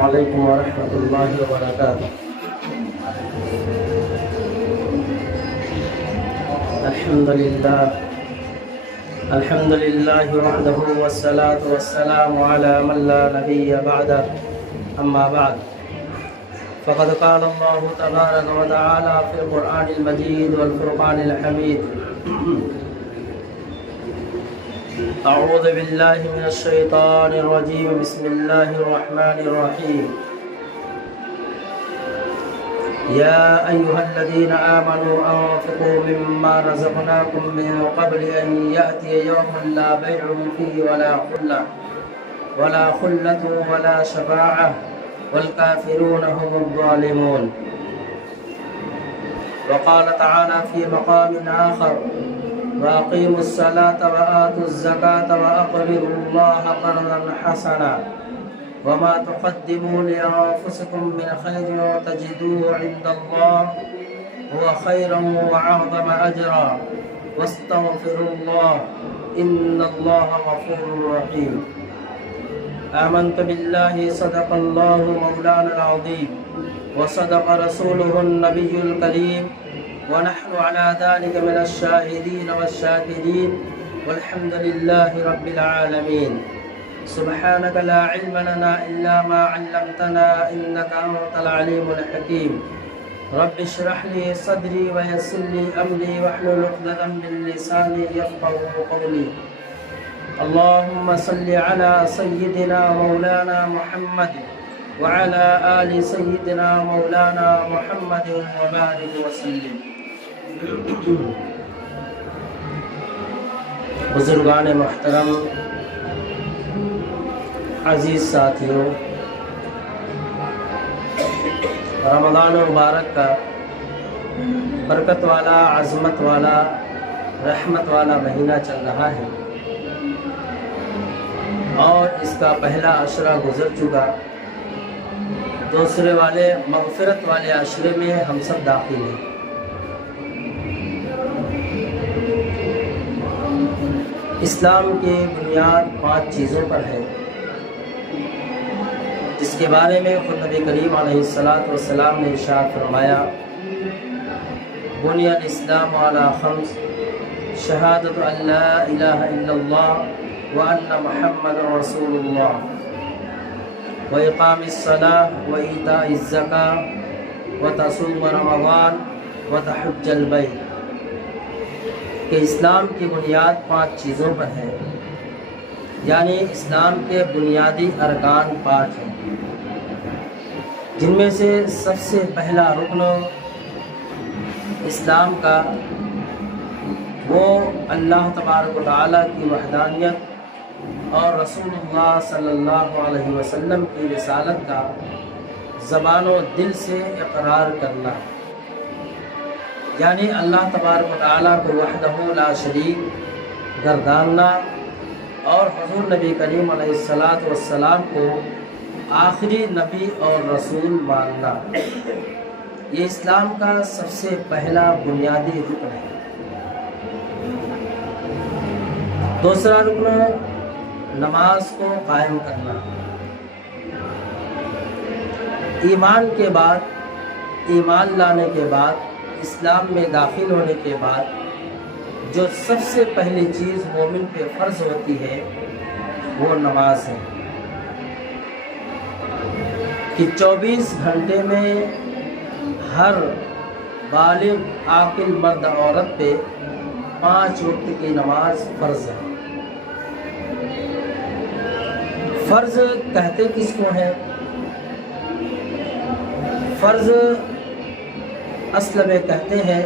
السلام علیکم ورحمۃ اللہ وبرکاتہ۔ الحمد للہ وحدہ والصلاة والسلام علی من لا نبی بعدہ، اما بعد فقد قال اللہ تبارک وتعالی فی القرآن المجید والفرقان الحمید: اعوذ باللہ من الشیطان الرجیم، بسم اللہ الرحمن الرحیم۔ یا ایہا الذین آمنوا انفقوا مما رزقناکم من قبل ان یأتی یوم لا بیع فیہ ولا خلة ولا شفاعة والکافرون هم الظالمون۔ وقال تعالی فی مقام آخر: وَأَقِيمُوا الصَّلَاةَ وَآتُوا الزَّكَاةَ وَأَقْرِضُوا اللَّهَ قَرْضًا حَسَنًا وَمَا تُقَدِّمُوا لِأَنفُسِكُم مِّنْ خَيْرٍ تَجِدُوهُ عِندَ اللَّهِ هُوَ خَيْرًا وَأَعْظَمَ أَجْرًا وَاسْتَغْفِرُوا اللَّهَ إِنَّ اللَّهَ غَفُورٌ رَّحِيمٌ۔ آمنت بالله صدق الله مولانا العظيم وصدق رسوله النبي الكريم ونحن على ذلك من الشاهدين والشاكرين والحمد لله رب العالمين۔ سبحانك لا علم لنا إلا ما علمتنا إنك أنت العليم الحكيم۔ رب اشرح لي صدري ويسر لي أمري واحلل عقدة من لساني يفقهوا قولي۔ اللهم صل على سيدنا مولانا محمد وعلى آل سيدنا مولانا محمد وبارك وسلم۔ بزرگان محترم، عزیز ساتھیوں، رمضان مبارک کا برکت والا، عظمت والا، رحمت والا مہینہ چل رہا ہے اور اس کا پہلا عشرہ گزر چکا، دوسرے والے مغفرت والے عشرے میں ہم سب داخل ہیں۔ اسلام کی بنیاد 5 چیزوں پر ہے، جس کے بارے میں خود نبی کریم علیہ السلام نے ارشاد فرمایا: بنی الاسلام علی 5: شہادت ان لا الہ الا اللہ وان محمد رسول اللہ، واقام الصلاۃ وایتاء الزکاۃ وتصوم رمضان وتحج البیت، کہ اسلام کی بنیاد 5 چیزوں پر ہے، یعنی اسلام کے بنیادی ارکان 5 ہیں، جن میں سے سب سے پہلا رکن اسلام کا وہ اللہ تبارک و تعالیٰ کی وحدانیت اور رسول اللہ صلی اللہ علیہ وسلم کی رسالت کا زبان و دل سے اقرار کرنا، یعنی اللہ تبارک و تعالیٰ کو وحدہ لا شریک گرداننا اور حضور نبی کریم علیہ السلام کو آخری نبی اور رسول ماننا، یہ اسلام کا سب سے پہلا بنیادی رکن ہے۔ دوسرا رکن نماز کو قائم کرنا۔ ایمان کے بعد، ایمان لانے کے بعد، اسلام میں داخل ہونے کے بعد جو سب سے پہلی چیز مومن پہ فرض ہوتی ہے وہ نماز ہے، کہ 24 گھنٹے میں ہر بالغ عاقل مرد عورت پہ 5 وقت کی نماز فرض ہے۔ فرض کہتے کس کو ہیں؟ فرض اصل میں کہتے ہیں،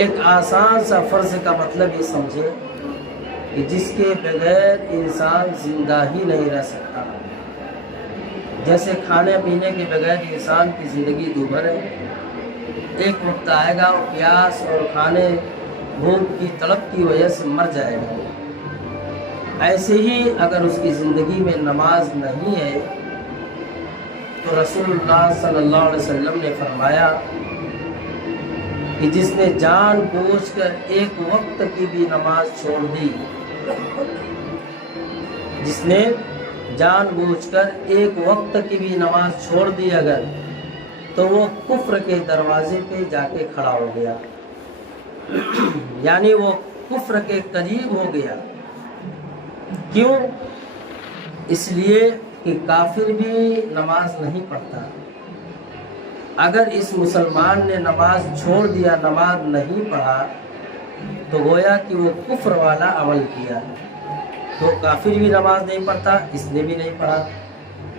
ایک آسان سا فرض کا مطلب یہ سمجھے کہ جس کے بغیر انسان زندہ ہی نہیں رہ سکتا، جیسے کھانے پینے کے بغیر انسان کی زندگی دوبھر ہے، ایک وقت آئے گا وہ پیاس اور کھانے بھوک کی تڑپ کی وجہ سے مر جائے گا۔ ایسے ہی اگر اس کی زندگی میں نماز نہیں ہے تو رسول اللہ صلی اللہ علیہ وسلم نے فرمایا کہ جس نے جان بوجھ کر ایک وقت کی بھی نماز چھوڑ دی، جس نے جان بوجھ کر ایک وقت کی بھی نماز چھوڑ دی اگر، تو وہ کفر کے دروازے پہ جا کے کھڑا ہو گیا، یعنی وہ کفر کے قریب ہو گیا۔ کیوں؟ اس لیے کہ کافر بھی نماز نہیں پڑھتا۔ اگر اس مسلمان نے نماز چھوڑ دیا، نماز نہیں پڑھا، تو گویا کہ وہ کفر والا عمل کیا۔ تو کافر بھی نماز نہیں پڑھتا، اس نے بھی نہیں پڑھا،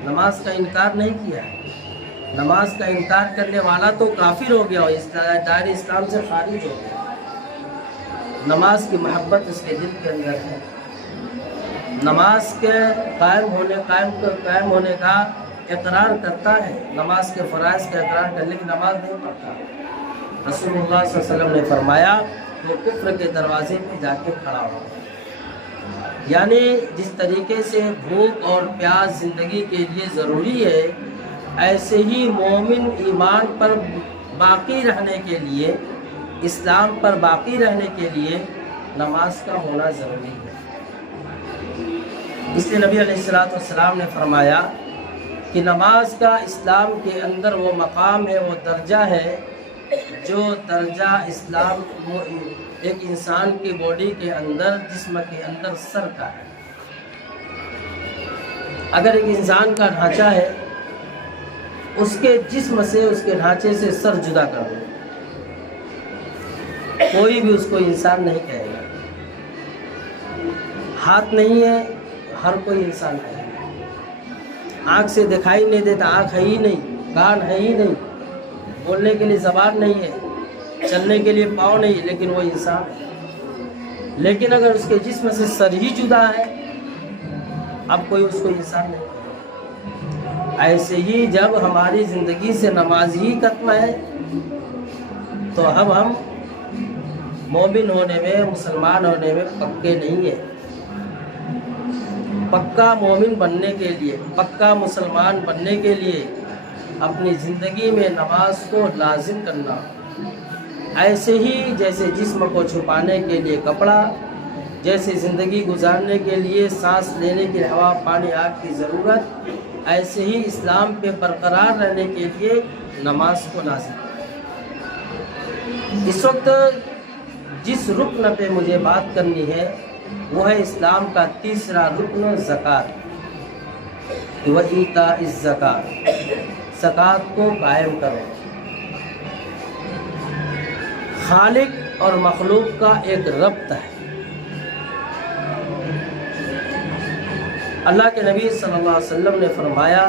نماز کا انکار نہیں کیا۔ نماز کا انکار کرنے والا تو کافر ہو گیا اور اس دائرہ اسلام سے خارج ہو گیا۔ نماز کی محبت اس کے دل کے اندر ہے، نماز کے قائم ہونے کا اقرار کرتا ہے، نماز کے فرائض کا اقرار کر، لیکن نماز نہیں پڑھتا۔ رسول اللہ صلی اللہ علیہ وسلم نے فرمایا وہ کفر کے دروازے پہ جا کے کھڑا ہو گیا۔ یعنی جس طریقے سے بھوک اور پیاس زندگی کے لیے ضروری ہے، ایسے ہی مومن ایمان پر باقی رہنے کے لیے، اسلام پر باقی رہنے کے لیے نماز کا ہونا ضروری ہے۔ اس لیے نبی علیہ السلام نے فرمایا کہ نماز کا اسلام کے اندر وہ مقام ہے، وہ درجہ ہے، جو درجہ اسلام وہ ایک انسان کی باڈی کے اندر، جسم کے اندر سر کا ہے۔ اگر ایک انسان کا ڈھانچہ ہے، اس کے جسم سے، اس کے ڈھانچے سے سر جدا کر دو، کوئی بھی اس کو انسان نہیں کہے گا۔ ہاتھ نہیں ہے، ہر کوئی انسان ہے۔ آنکھ سے دکھائی نہیں دیتا، آنکھ ہے ہی نہیں، کان ہے ہی نہیں، بولنے کے لیے زبان نہیں ہے، چلنے کے لیے پاؤں نہیں، لیکن وہ انسان ہے۔ لیکن اگر اس کے جسم سے سر ہی جدا ہے، اب کوئی اس کو انسان نہیں کہے۔ ایسے ہی جب ہماری زندگی سے نماز ہی ختم ہے، تو اب ہم مومن ہونے میں، مسلمان ہونے میں پکے نہیں ہیں۔ پکا مومن بننے کے لیے، پکا مسلمان بننے کے لیے اپنی زندگی میں نماز کو لازم کرنا۔ ایسے ہی جیسے جسم کو چھپانے کے لیے کپڑا، جیسے زندگی گزارنے کے لیے سانس لینے کے ہوا، پانی، آگ کی ضرورت، ایسے ہی اسلام پہ برقرار رہنے کے لیے نماز کو لازم کرنا۔ اس وقت جس رکن پہ مجھے بات کرنی ہے وہ ہے اسلام کا تیسرا رکن، زکوٰۃ۔ وَإِيتَاءِ الزَّکَاۃ، زکوٰۃ کو قائم کرو۔ خالق اور مخلوق کا ایک ربط ہے۔ اللہ کے نبی صلی اللہ علیہ وسلم نے فرمایا،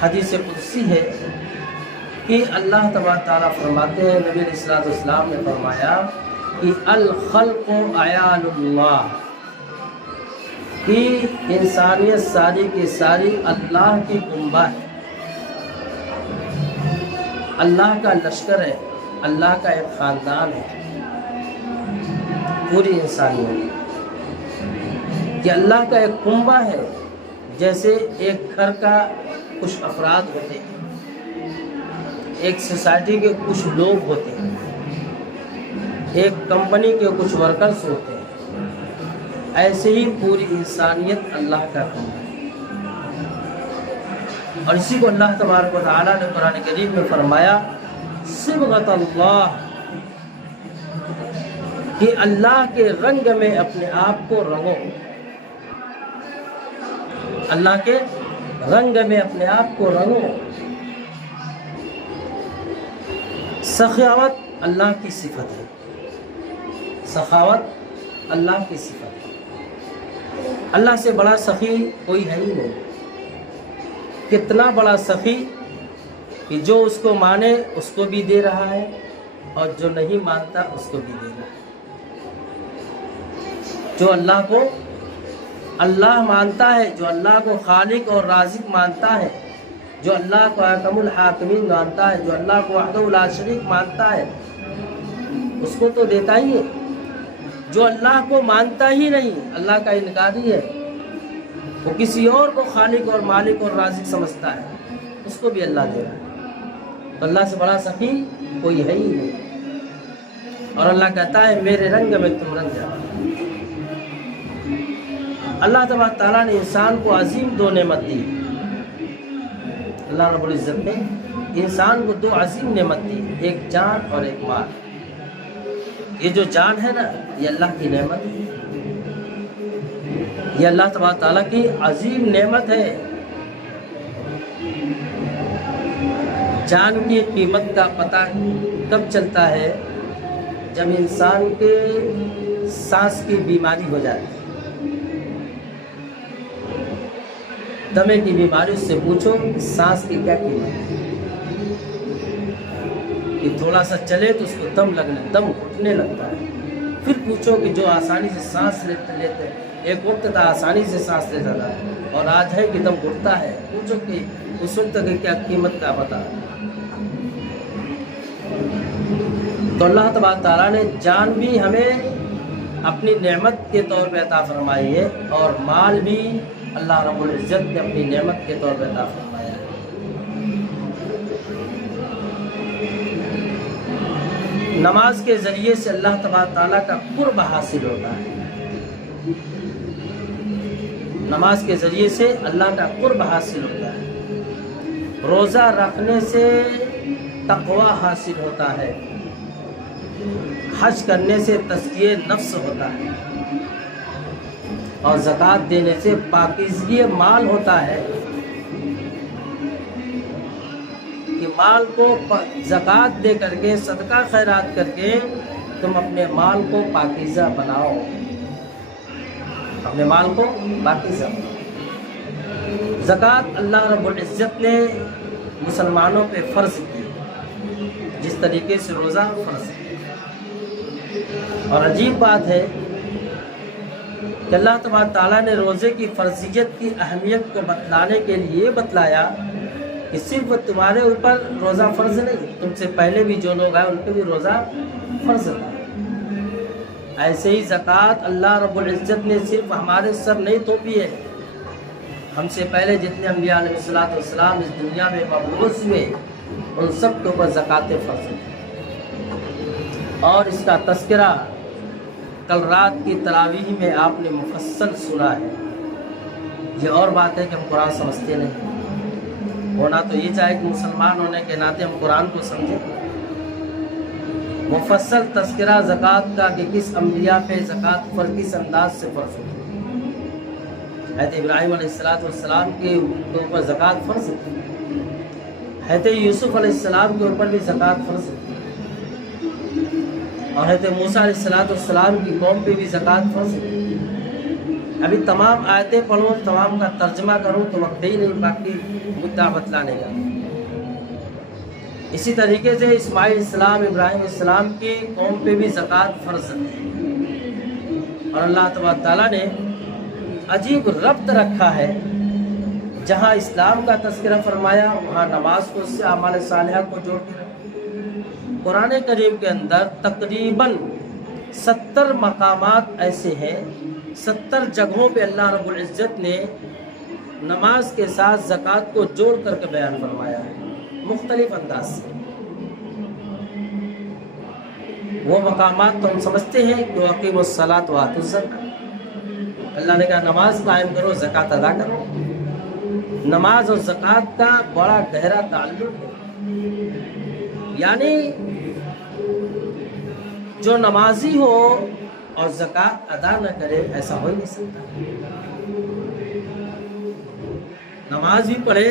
حدیث قدسی ہے کہ اللہ تبارک تعالیٰ فرماتے ہیں، نبی علیہ السلام نے فرمایا کہ الخلق عیال اللہ، کہ انسانیت ساری کی ساری اللہ کی کنبہ ہے، اللہ کا لشکر ہے، اللہ کا ایک خاندان ہے، پوری انسانیت یہ اللہ کا ایک کنبہ ہے۔ جیسے ایک گھر کا کچھ افراد ہوتے ہیں، ایک سوسائٹی کے کچھ لوگ ہوتے ہیں، ایک کمپنی کے کچھ ورکرز ہوتے ہیں، ایسے ہی پوری انسانیت اللہ کا کنبہ ہے۔ اور اسی کو اللہ تبارک و تعالیٰ نے قرآن کریم میں فرمایا، صبغۃ اللہ، کہ اللہ کے رنگ میں اپنے آپ کو رنگو، اللہ کے رنگ میں اپنے آپ کو رنگو۔ سخاوت اللہ کی صفت ہے، سخاوت اللہ کی صفت ہے۔ اللہ سے بڑا سخی کوئی ہے ہی نہیں۔ کتنا بڑا سخی کہ جو اس کو مانے اس کو بھی دے رہا ہے، اور جو نہیں مانتا اس کو بھی دے رہا ہے۔ جو اللہ کو اللہ مانتا ہے، جو اللہ کو خالق اور رازق مانتا ہے، جو اللہ کو حاکم الحاکمین مانتا ہے، جو اللہ کو وحدہ لا شریک مانتا ہے، اس کو تو دیتا ہی ہے۔ جو اللہ کو مانتا ہی نہیں، اللہ کا انکاری ہے، وہ کسی اور کو خالق اور مالک اور رازق سمجھتا ہے، اس کو بھی اللہ دے رہا ہے۔ تو اللہ سے بڑا سخی کوئی ہے ہی نہیں۔ اور اللہ کہتا ہے میرے رنگ میں تم رنگ جاؤ۔ اللہ تبارک تعالیٰ نے انسان کو عظیم 2 نعمت دی. اللہ رب العزت نے انسان کو 2 عظیم نعمت دی، ایک جان اور ایک مال. یہ جو جان ہے نا، یہ اللہ کی نعمت ہے، یہ اللہ تبارک تعالیٰ کی عظیم نعمت ہے. جان کی قیمت کا پتہ کب چلتا ہے؟ جب انسان کے سانس کی بیماری ہو جاتی ہے، دمے کی بیماری. اس سے پوچھو سانس کی کیا قیمت ہے، کہ تھوڑا سا چلے تو اس کو دم گھٹنے لگتا ہے. پھر پوچھو کہ جو آسانی سے سانس لیتے ایک وقت تھا آسانی سے سانس لیتا تھا اور آج ہے کہ دم گھٹتا ہے، پوچھو کہ اس وقت کی کیا قیمت کا پتہ. تو اللہ تبارک تعالیٰ نے جان بھی ہمیں اپنی نعمت کے طور پہ عطا فرمائی ہے، اور مال بھی اللہ رب العزت نے اپنی نعمت کے طور پہ عطا فرمایا ہے. نماز کے ذریعے سے اللہ تبارک تعالیٰ کا قرب حاصل ہوتا ہے. نماز کے ذریعے سے اللہ کا قرب حاصل ہوتا ہے. روزہ رکھنے سے تقوی حاصل ہوتا ہے. حج کرنے سے تزکیہ نفس ہوتا ہے، اور زکوٰۃ دینے سے پاکیزگی مال ہوتا ہے. کہ مال کو زکوٰۃ دے کر کے، صدقہ خیرات کر کے تم اپنے مال کو پاکیزہ بناؤ، اپنے مال کو پاکیزہ بناؤ. زکوٰۃ اللہ رب العزت نے مسلمانوں پہ فرض کی، جس طریقے سے روزہ فرض ہے. اور عجیب بات ہے کہ اللہ تبارک تعالیٰ نے روزے کی فرضیت کی اہمیت کو بتلانے کے لیے بتلایا کہ صرف تمہارے اوپر روزہ فرض نہیں، تم سے پہلے بھی جو لوگ آئے ان پہ بھی روزہ فرض تھا. ایسے ہی زکوٰۃ اللہ رب العزت نے صرف ہمارے سر نہیں تھوپی ہے، ہم سے پہلے جتنے انبیاء علیہ السلام اس دنیا میں مبعوث ہوئے ان سب کے اوپر زکوٰۃ فرض ہے. اور اس کا تذکرہ کل رات کی تراویح میں آپ نے مفصل سنا ہے. یہ اور بات ہے کہ ہم قرآن سمجھتے نہیں، ہونا تو یہ چاہے کہ مسلمان ہونے کے ناطے ہم قرآن کو سمجھیں. مفصل تذکرہ زکوٰۃ کا کہ کس انبیاء پہ زکوٰۃ فرض کس انداز سے فرض ہوئی. حضرت ابراہیم علیہ السلام کے اوپر زکوٰۃ فرض ہے، حضرت یوسف علیہ السلام کے اوپر بھی زکوٰۃ فرض ہے، اور حضرت موسیٰ علیہ السلام کی قوم پہ بھی زکوٰۃ فرض ہے. ابھی تمام آیتیں پڑھوں، تمام کا ترجمہ کروں تو وقت ہی نہیں باقی مدعا بتلانے کا. اسی طریقے سے اسماعیل السلام، ابراہیم السلام کی قوم پہ بھی زکوٰۃ فرض ہے. اور اللہ تبارک تعالیٰ نے عجیب ربط رکھا ہے، جہاں اسلام کا تذکرہ فرمایا وہاں نماز کو، اس سے اعمال صالحہ کو جوڑ کے رکھا. قرآن کریم کے اندر تقریباً 70 مقامات ایسے ہیں، 70 جگہوں پہ اللہ رب العزت نے نماز کے ساتھ زکوٰۃ کو جوڑ کر کے بیان فرمایا ہے مختلف انداز سے. وہ مقامات تو ہم سمجھتے ہیں کہ اقیموا الصلاۃ وآتوا الزکاۃ. اللہ نے کہا نماز قائم کرو، زکوٰۃ ادا کرو. نماز اور زکوٰۃ کا بڑا گہرا تعلق ہے. یعنی جو نمازی ہو اور زکوٰۃ ادا نہ کرے ایسا ہو ہی نہیں سکتا. نماز بھی پڑھے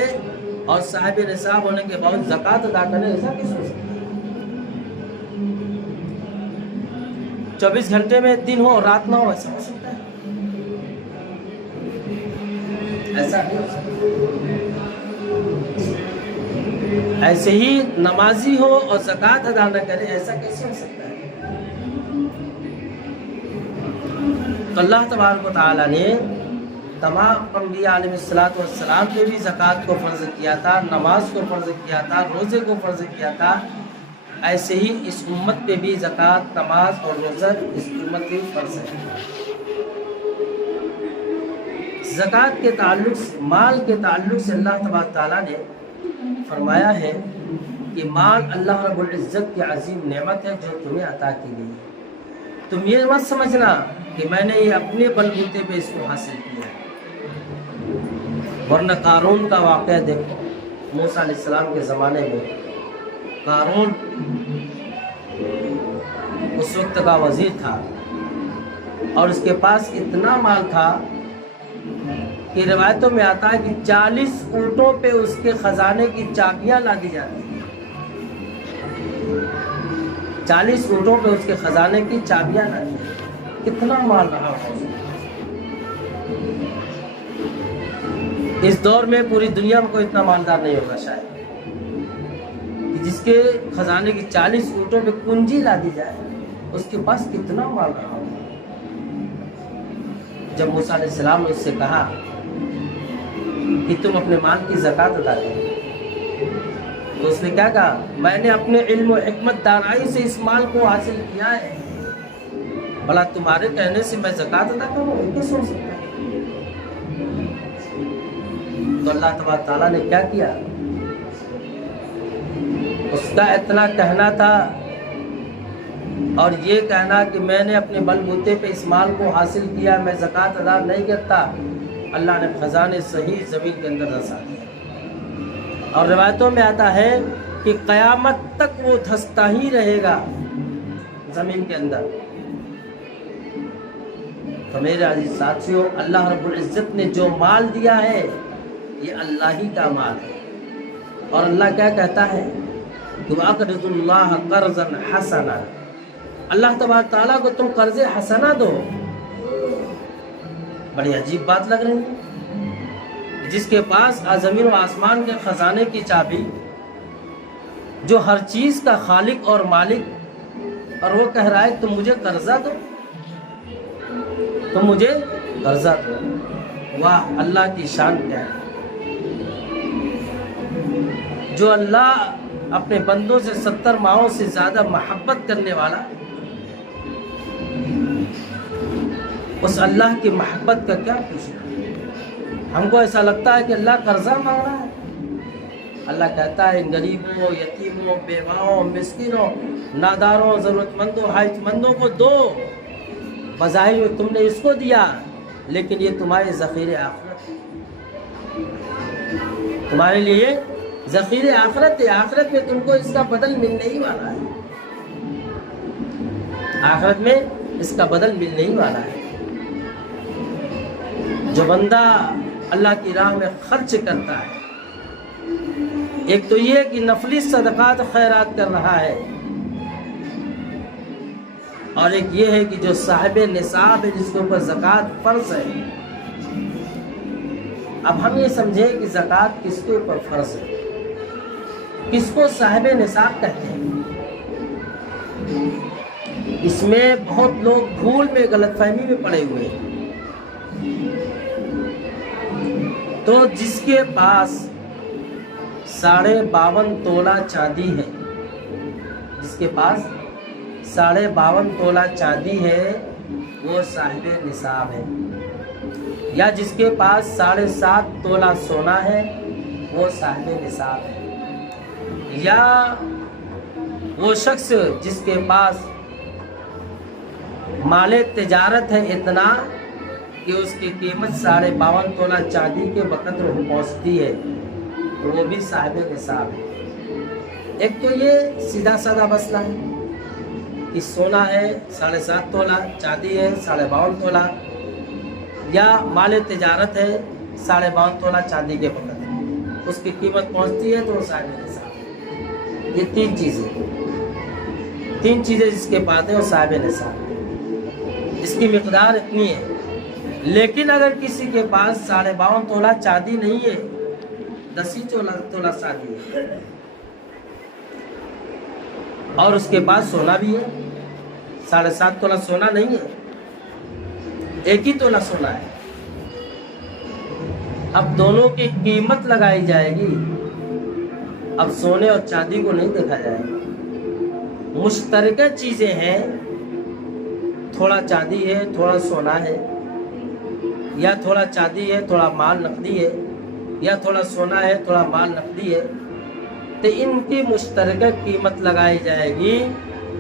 اور صاحب نصاب ہونے کے بعد زکوٰۃ ادا کرے ایسا کیسے ہو سکتا ہے؟ 24 گھنٹے میں دن ہو اور رات نہ ہو ایسا ہو سکتا ہے؟ ایسا نہیں ہو سکتا. ایسے ہی نمازی ہو اور زکوٰۃ ادا نہ کرے ایسا کیسے ہو سکتا ہے؟ تو اللہ تبارک و تعالیٰ نے تمام انبیاء علیہ السلام پہ بھی زکوٰۃ کو فرض کیا تھا، نماز کو فرض کیا تھا، روزے کو فرض کیا تھا. ایسے ہی اس امت پہ بھی زکوٰۃ، نماز اور روزہ اس امت پہ فرض ہے. زکوٰۃ کے تعلق سے، مال کے تعلق سے اللہ تبارک تعالیٰ نے فرمایا ہے کہ مال اللہ رب العزت کی عظیم نعمت ہے جو تمہیں عطا کی گئی ہے. تم یہ مت سمجھنا کہ میں نے یہ اپنے بلبوتے پہ اس کو حاصل کیا ہے۔ ورنہ قارون کا واقعہ دیکھو، موسیٰ علیہ السلام کے زمانے میں قارون اس وقت کا وزیر تھا، اور اس کے پاس اتنا مال تھا کہ روایتوں میں آتا ہے کہ 40 اونٹوں پہ اس کے خزانے کی چابیاں لا دی جاتی ہیں۔ 40 اونٹوں پہ اس کے خزانے کی چابیاں لا دی جاتی ہیں۔ کتنا مال رہا ہوگا اس دور میں؟ پوری دنیا میں کوئی اتنا مالدار نہیں ہوگا شاید کہ جس کے خزانے کی 40 اونٹوں پہ کنجی لا دی جائے۔ اس کے پاس کتنا مال رہا ہوگا۔ جب موسیٰ علیہ السلام نے اس سے کہا کہ تم اپنے مال کی زکوٰۃ ادا کرو، تو اس نے کیا کہا؟ میں نے اپنے علم و حکمت دانائی سے اس مال کو حاصل کیا ہے، بھلا تمہارے کہنے سے میں زکوٰۃ ادا کروں؟ یہ کیسے ہو سکتا ہے؟ تو اللہ تبارک تعالیٰ نے کیا کیا؟ اس کا اتنا کہنا تھا اور یہ کہنا کہ میں نے اپنے بلبوتے پہ اس مال کو حاصل کیا، میں زکوٰۃ ادا نہیں کرتا، اللہ نے خزانے صحیح زمین کے اندر دھسا دیا۔ اور روایتوں میں آتا ہے کہ قیامت تک وہ دھستا ہی رہے گا زمین کے اندر۔ تو میرے عزیز ساتھیوں، اللہ رب العزت نے جو مال دیا ہے یہ اللہ ہی کا مال ہے، اور اللہ کیا کہتا ہے کہ وَأَقْرِضُوا اللَّهَ قَرْضًا حَسَنًا، اللہ تبارک تعالیٰ کو تم قرض حسنہ دو۔ بڑی عجیب بات لگ رہی ہے، جس کے پاس زمین و آسمان کے خزانے کی چابی، جو ہر چیز کا خالق اور مالک، اور وہ کہہ رہا ہے تم مجھے قرضہ دو، تم مجھے قرضہ دو۔ واہ، اللہ کی شان کیا ہے! جو اللہ اپنے بندوں سے 70 ماہوں سے زیادہ محبت کرنے والا، اس اللہ کی محبت کا کیا پوچھنا؟ ہم کو ایسا لگتا ہے کہ اللہ قرضہ مانگ رہا ہے۔ اللہ کہتا ہے غریبوں، یتیموں، بیواؤں، مسکینوں، ناداروں، ضرورت مندوں، حاجت مندوں کو دو۔ بظاہر میں تم نے اس کو دیا، لیکن یہ تمہارے ذخیرے آخرت ہے، تمہارے لیے ذخیرے آخرت ہے۔ آخرت میں تم کو اس کا بدل ملنے ہی والا ہے، آخرت میں اس کا بدل ملنے ہی والا ہے۔ جو بندہ اللہ کی راہ میں خرچ کرتا ہے، ایک تو یہ کہ نفلی صدقات خیرات کر رہا ہے، اور ایک یہ ہے کہ جو صاحب نصاب ہے، جس کے اوپر زکوٰۃ فرض ہے۔ اب ہم یہ سمجھیں کہ زکوٰۃ کس کے اوپر فرض ہے، کس کو صاحب نصاب کہتے ہیں؟ اس میں بہت لوگ بھول میں، غلط فہمی میں پڑے ہوئے ہیں۔ تو جس کے پاس 52.5 تولہ چاندی ہے، جس کے پاس 52.5 تولہ چاندی ہے، وہ صاحب نصاب ہے۔ یا جس کے پاس 7.5 تولہ سونا ہے، وہ صاحب نصاب ہے۔ یا وہ شخص جس کے پاس مال تجارت ہے اتنا کہ اس کی قیمت 52.5 تولہ چاندی کے بقدر پہنچتی ہے، تو وہ بھی صاحب نصاب ہے۔ ایک تو یہ سیدھا سادہ مسئلہ ہے کہ سونا ہے 7.5 تولہ، چاندی ہے 52.5 تولہ، یا مال تجارت ہے 52.5 تولہ چاندی کے بقدر، اس کی قیمت پہنچتی ہے تو وہ صاحب نصاب ہے۔ یہ تین چیزیں جس کے پاس ہیں وہ صاحب نصاب ہے، اس کی مقدار اتنی ہے۔ لیکن اگر کسی کے پاس 52.5 تولہ چاندی نہیں ہے، 10 تولہ چاندی ہے، اور اس کے پاس سونا بھی ہے، 7.5 تولہ سونا نہیں ہے، 1 ہی تولہ سونا ہے، اب دونوں کی قیمت لگائی جائے گی۔ اب سونے اور چاندی کو نہیں دیکھا جائے گا، مشترکہ چیزیں ہیں، تھوڑا چاندی ہے تھوڑا سونا ہے، یا تھوڑا چاندی ہے تھوڑا مال نقدی ہے، یا تھوڑا سونا ہے تھوڑا مال نقدی ہے، تو ان کی مشترکہ قیمت لگائی جائے گی،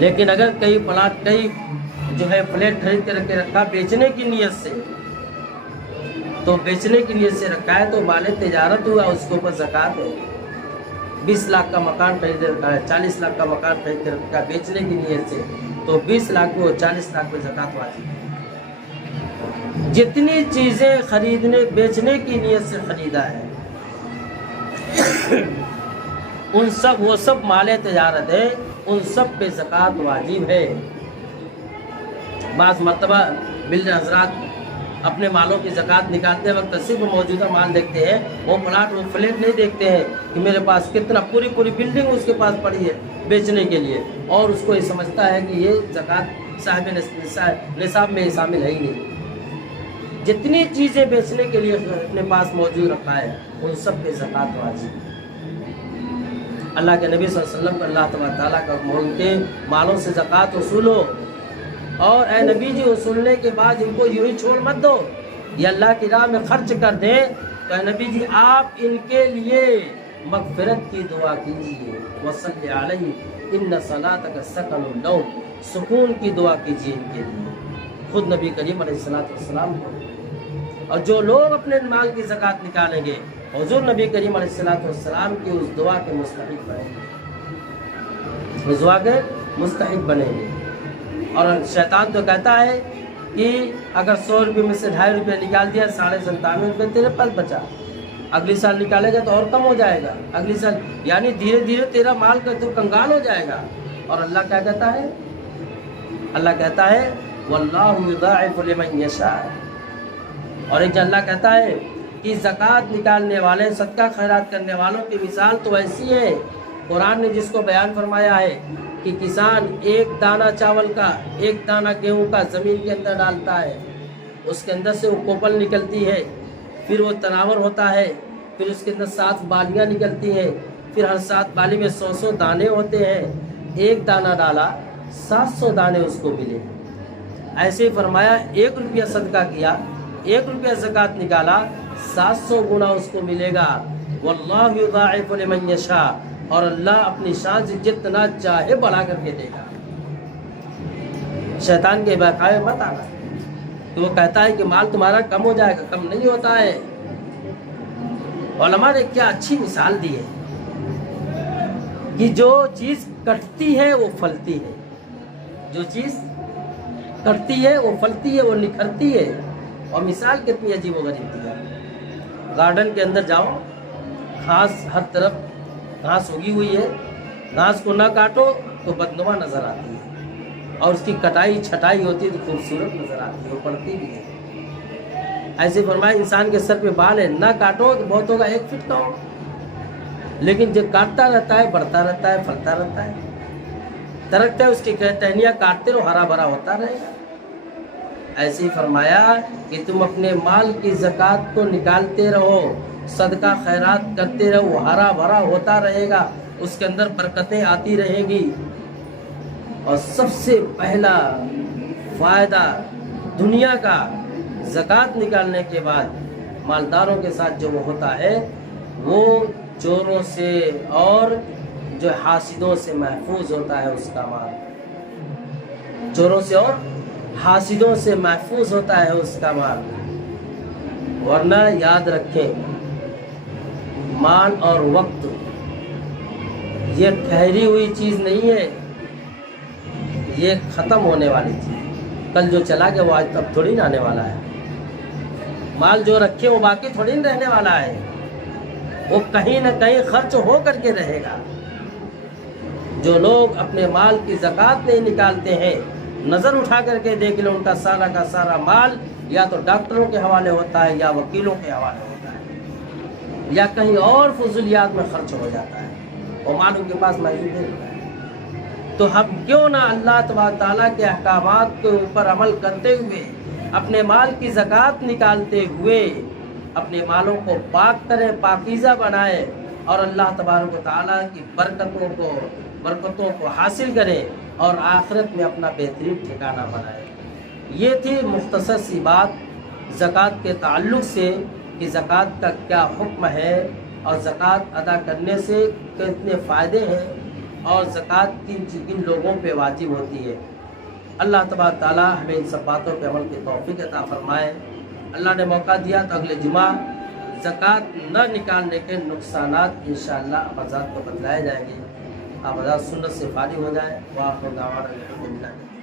لیکن اگر کئی پلاٹ کئی جو ہے فلیٹ خرید کے رکھا بیچنے کی نیت سے، تو بیچنے کی نیت سے رکھا ہے تو مال تجارت ہوا، اس کے اوپر زکوٰۃ ہے۔ 20 لاکھ کا مکان خرید رکھا ہے، 40 لاکھ کا مکان خرید رکھا ہے بیچنے کی نیت سے، تو 20 لاکھ کو 40 لاکھ پہ زکوٰۃ واجب ہے۔ جتنی چیزیں خریدنے بیچنے کی نیت سے خریدا ہے ان سب وہ سب مال تجارت ہے، ان سب پہ زکوٰۃ واجب ہے۔ بعض مرتبہ بلڈر حضرات اپنے مالوں کی زکوٰۃ نکالتے وقت صرف موجودہ مال دیکھتے ہیں، وہ پلاٹ وہ فلیٹ نہیں دیکھتے ہیں کہ میرے پاس کتنا پوری بلڈنگ اس کے پاس پڑی ہے بیچنے کے لیے، اور اس کو یہ سمجھتا ہے کہ یہ زکوٰۃ صاحب نصاب میں شامل ہے ہی نہیں۔ جتنی چیزیں بیچنے کے لیے اپنے پاس موجود رکھا ہے ان سب پہ زکوٰۃ واجب ہے۔ اللہ کے نبی صلی اللہ علیہ وسلم کو اللہ تبارک تعالیٰ کا ان کے مالوں سے زکوٰۃ وصولو، اور اے نبی جی وصولنے کے بعد ان کو یوں ہی چھوڑ مت دو، یہ اللہ کی راہ میں خرچ کر دیں، تو اے نبی جی آپ ان کے لیے مغفرت کی دعا کیجیے، وصلی علیہ ان صلاتک سکن لہم، سکون کی دعا کیجیے ان کے لیے، خود نبی کریم علیہ السلام کو۔ اور جو لوگ اپنے مال کی زکوٰۃ نکالیں گے حضور نبی کریم علیہ السلام کی اس دعا کے مستحق بنیں گے، اس دعا کے مستحق بنیں گے۔ اور شیطان تو کہتا ہے کہ اگر 100 روپے میں سے 2.5 روپے نکال دیا 97 روپے تیرے پاس بچا، اگلی سال نکالے گا تو اور کم ہو جائے گا، اگلی سال یعنی دھیرے دھیرے تیرا مال کا تو کنگال ہو جائے گا۔ اور اللہ کیا کہتا ہے؟ اللہ کہتا ہے واللہ یضاعف لمن یشاء، اور ایک اللہ کہتا ہے کہ زکوٰۃ نکالنے والے صدقہ خیرات کرنے والوں کی مثال تو ایسی ہے، قرآن نے جس کو بیان فرمایا ہے کہ کسان ایک دانہ چاول کا ایک دانہ گیہوں کا زمین کے اندر ڈالتا ہے، اس کے اندر سے وہ کوپل نکلتی ہے، پھر وہ تناور ہوتا ہے، پھر اس کے اندر 7 بالیاں نکلتی ہیں، پھر ہر 7 بالی میں 100 دانے ہوتے ہیں، ایک دانہ ڈالا 700 دانے اس کو ملے۔ ایسے ہی فرمایا 1 روپیہ صدقہ کیا، 1 روپیہ زکوٰۃ نکالا، 700 گنا اس کو ملے گا۔ واللہ یضاعف لمن یشاء، اور اللہ اپنی شان سے جتنا چاہے بڑھا کر کے دے گا۔ شیطان کے بہکاوے مت آنا کہ وہ کہتا ہے کہ مال تمہارا کم ہو جائے گا، کم نہیں ہوتا ہے۔ علماء نے کیا اچھی مثال دی ہے کہ جو چیز کٹتی ہے وہ پھلتی ہے، جو چیز کٹتی ہے وہ پھلتی ہے، وہ نکھرتی ہے۔ اور مثال کتنی عجیب و غریب دی ہے۔ گارڈن کے اندر جاؤ، گھاس ہر طرف گھاس اگی ہوئی ہے، گھاس کو نہ کاٹو تو بدنما نظر آتی ہے، اور اس کی کٹائی چھٹائی ہوتی ہے تو خوبصورت نظر آتی ہے، وہ پڑتی بھی ہے۔ ایسے فرمایا انسان کے سر پہ بال ہے، نہ کاٹو تو بہت ہوگا 1 فٹ کا ہو، لیکن جب کاٹتا رہتا ہے بڑھتا رہتا ہے، پھلتا رہتا ہے، درخت ہے اس کی ٹہنیاں کاٹتے رہو ہرا بھرا ہوتا رہے گا۔ ایسے ہی فرمایا کہ تم اپنے مال کی زکوٰۃ کو نکالتے رہو، صدقہ خیرات کرتے رہو، وہ ہرا بھرا ہوتا رہے گا، اس کے اندر برکتیں آتی رہیں گی۔ اور سب سے پہلا فائدہ دنیا کا زکوٰۃ نکالنے کے بعد مالداروں کے ساتھ جو وہ ہوتا ہے وہ چوروں سے اور جو حاسدوں سے محفوظ ہوتا ہے، اس کا مال چوروں سے اور حاسدوں سے محفوظ ہوتا ہے اس کا مال۔ ورنہ یاد رکھیں مال اور وقت یہ ٹھہری ہوئی چیز نہیں ہے، یہ ختم ہونے والی چیز، کل جو چلا گیا وہ آج تک تھوڑی نہ آنے والا ہے۔ مال جو رکھے وہ باقی تھوڑی نہ رہنے والا ہے، وہ کہیں نہ کہیں خرچ ہو کر کے رہے گا۔ جو لوگ اپنے مال کی زکوٰۃ نہیں نکالتے ہیں، نظر اٹھا کر کے دیکھ لیں ان کا سارا کا سارا مال یا تو ڈاکٹروں کے حوالے ہوتا ہے، یا وکیلوں کے حوالے ہوتا ہے، یا کہیں اور فضولیات میں خرچ ہو جاتا ہے، اور مال ان کے پاس موجود نہیں ہوتا ہے۔ تو ہم کیوں نہ اللہ تبارک تعالیٰ کے احکامات کے اوپر عمل کرتے ہوئے، اپنے مال کی زکوٰۃ نکالتے ہوئے اپنے مالوں کو پاک کریں، پاکیزہ بنائیں، اور اللہ تبارک و تعالیٰ کی برکتوں کو حاصل کریں، اور آخرت میں اپنا بہترین ٹھکانہ بنائیں۔ یہ تھی مختصر سی بات زکوٰۃ کے تعلق سے کہ زکوٰۃ کا کیا حکم ہے، اور زکوٰۃ ادا کرنے سے کتنے فائدے ہیں، اور زکوٰۃ کن لوگوں پہ واجب ہوتی ہے۔ اللہ تبارک تعالیٰ ہمیں ان سب باتوں پہ عمل کی توفیق عطا فرمائے۔ اللہ نے موقع دیا تو اگلے جمعہ زکوٰۃ نہ نکالنے کے نقصانات انشاءاللہ آپ حضرات کو بتلائے جائیں گے، آپ حضرات سنت سے فارغ ہو جائیں۔ وآخر دعوانا الحمدللہ۔